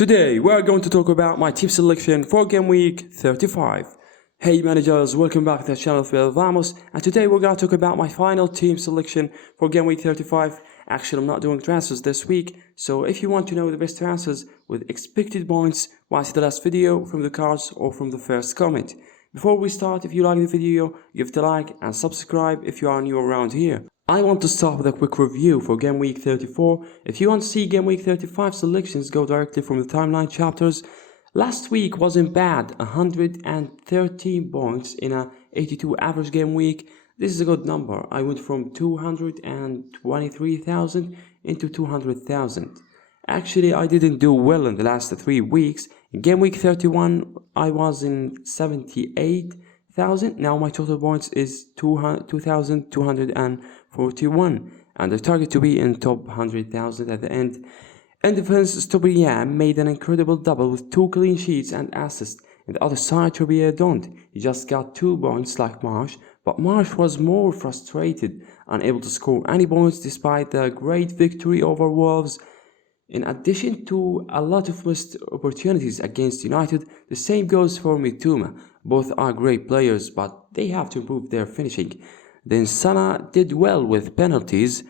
Today we are going to talk about my team selection for game week 35. Hey managers, welcome back to the channel FPL Vamos, and today we're going to talk about my final team selection for game week 35. Actually, I'm not doing transfers this week, so if you want to know the best transfers with expected points, watch the last video from the cards or from the first comment. Before we start, if you like the video, give it a like and subscribe if you are new around here. I want to start with a quick review for game week 34. If you want to see game week 35 selections, go directly from the timeline chapters. Last week wasn't bad, 113 points in a 82 average game week. This is a good number. I went from 223,000 into 200,000. Actually, I didn't do well in the last 3 weeks. In game week 31, I was in 78,000. Now my total points is 2,241, and I target to be in top 100,000 at the end. In defense, Stobrian made an incredible double with 2 clean sheets and assists. On the other side, Trippier don't. He just got 2 points like Marsh, but Marsh was more frustrated, unable to score any points despite the great victory over Wolves. In addition to a lot of missed opportunities against United, the same goes for Mitoma. Both are great players, but they have to improve their finishing. Then Salah did well with penalties.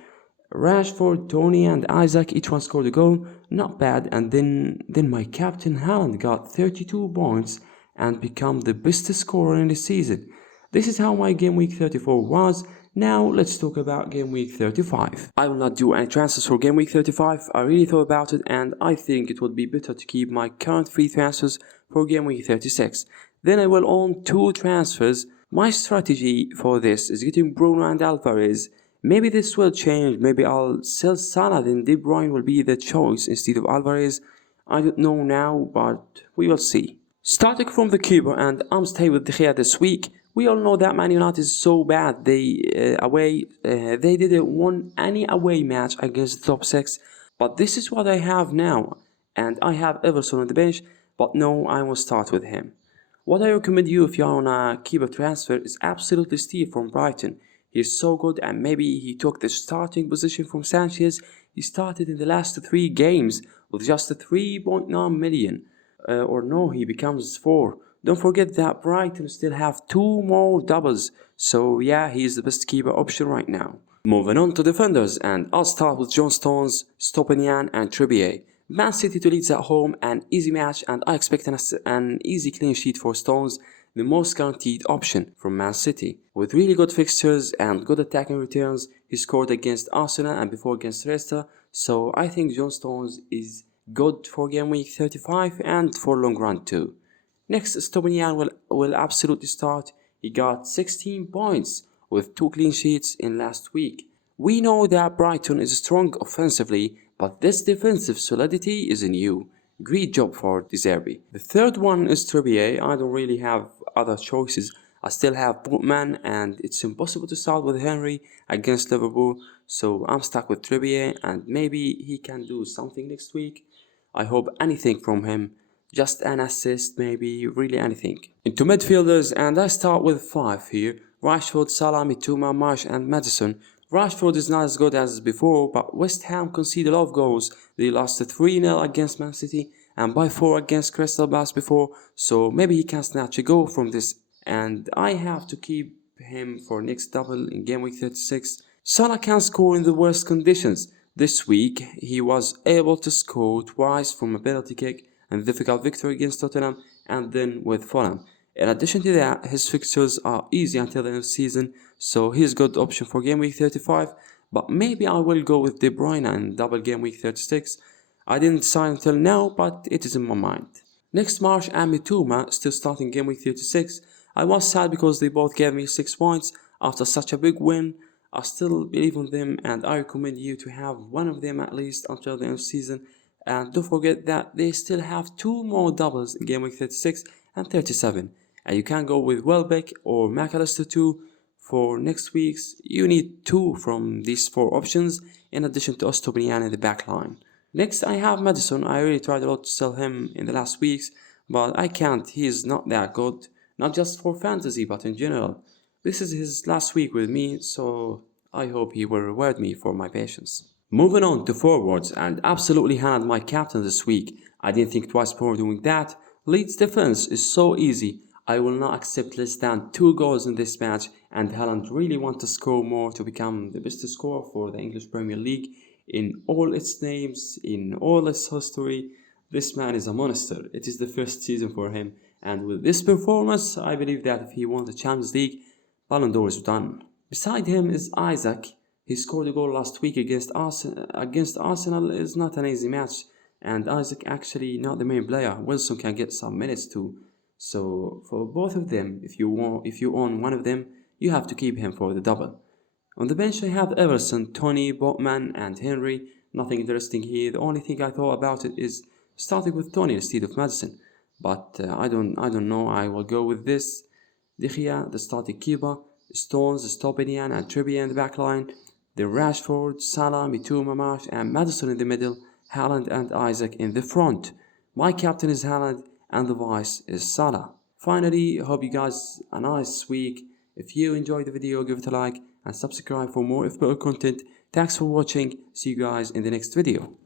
Rashford, Tony and Isaac each one scored a goal, not bad, and then my captain Haaland got 32 points and become the best scorer in the season. This is how my game week 34 was. Now let's talk about game week 35. I will not do any transfers for game week 35. I really thought about it and I think it would be better to keep my current free transfers for game week 36. Then I will own 2 transfers. My strategy for this is getting Bruno and Alvarez. Maybe this will change, maybe I'll sell Salah, then De Bruyne will be the choice instead of Alvarez. I don't know now, but we will see. Starting from the keeper, and I'm staying with De Gea this week. We all know that Man United is so bad. They didn't win any away match against the top 6. But this is what I have now. And I have Everson on the bench, but no, I will start with him. What I recommend you if you're on a keeper transfer is absolutely Steve from Brighton. He's so good, and maybe he took the starting position from Sanchez. He started in the last 3 games with just 3.9 million. Or no, he becomes 4. Don't forget that Brighton still have 2 more doubles. So yeah, he's the best keeper option right now. Moving on to defenders, and I'll start with John Stones, Stopinian and Trippier. Man City to Leeds at home, an easy match, and I expect an easy clean sheet for Stones, the most guaranteed option from Man City. With really good fixtures and good attacking returns, he scored against Arsenal and before against Leicester, so I think John Stones is good for game week 35 and for long run too. Next, Stopinian will absolutely start. He got 16 points with 2 clean sheets in last week. We know that Brighton is strong offensively, but this defensive solidity is new. Great job for De Zerbi. The third one is Trippier. I don't really have other choices. I still have Bootman, and it's impossible to start with Henry against Liverpool, so I'm stuck with Trippier, and maybe he can do something next week. I hope anything from him, just an assist, maybe, really anything. Into midfielders, and I start with 5 here. Rashford, Salah, Mitoma, Marsh and Maddison. Rashford is not as good as before, but West Ham conceded a lot of goals. They lost 3-0 against Man City and by 4 against Crystal Palace before, so maybe he can snatch a goal from this, and I have to keep him for next double in game week 36. Salah can score in the worst conditions. This week he was able to score twice from a penalty kick and difficult victory against Tottenham and then with Fulham. In addition to that, his fixtures are easy until the end of the season, so he's a good option for game week 35, but maybe I will go with De Bruyne and double game week 36. I didn't decide until now, but it is in my mind. Next, Marsh and Mitoma still starting game week 36. I was sad because they both gave me 6 points after such a big win. I still believe in them, and I recommend you to have one of them at least until the end of the season. And don't forget that they still have 2 more doubles in game week 36 and 37. And you can go with Welbeck or McAllister too. For next week's, you need 2 from these 4 options in addition to Stopinian in the back line. Next, I have Maddison. I really tried a lot to sell him in the last weeks, but I can't. He is not that good, not just for fantasy but in general. This is his last week with me, so I hope he will reward me for my patience. Moving on to forwards, and absolutely had my captain this week. I didn't think twice before doing that. Leeds defense is so easy. I will not accept less than 2 goals in this match, and Haaland really wants to score more to become the best scorer for the English Premier League in all its names, in all its history. This man is a monster. It is the first season for him, and with this performance, I believe that if he won the Champions League, Ballon d'Or is done. Beside him is Isaac. He scored a goal last week against Arsenal. It's not an easy match, and Isaac actually not the main player. Wilson can get some minutes too. So for both of them, if you own one of them, you have to keep him for the double. On the bench I have Everson, Tony, Botman and Henry. Nothing interesting here. The only thing I thought about it is starting with Tony instead of Madison. But I don't know. I will go with this. De Gea, the starting keeper. Stones, Stopinian and Trippier in the backline. Then Rashford, Salah, Mitoma, Marsh and Madison in the middle. Haaland and Isaac in the front. My captain is Haaland and the vice is Salah. Finally, hope you guys a nice week. If you enjoyed the video, give it a like and subscribe for more FPL content. Thanks for watching. See you guys in the next video.